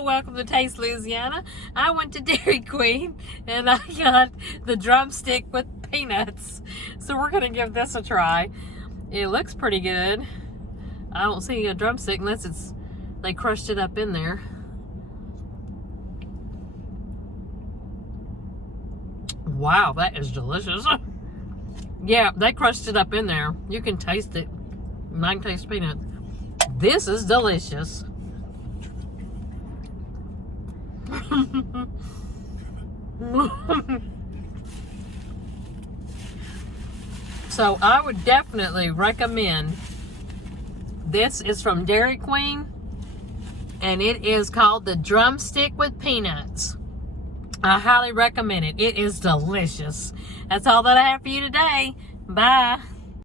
Hello, welcome to Taste Louisiana. I went to Dairy Queen and I got the drumstick with peanuts. So we're going to give this a try. It looks pretty good. I don't see a drumstick unless they crushed it up in there. Wow, that is delicious. Yeah, they crushed it up in there. You can taste it. And I can taste peanuts. This is delicious. So I would definitely recommend. This is from Dairy Queen, and it is called the drumstick with peanuts. I highly recommend it. It is delicious. That's all that I have for you today. Bye.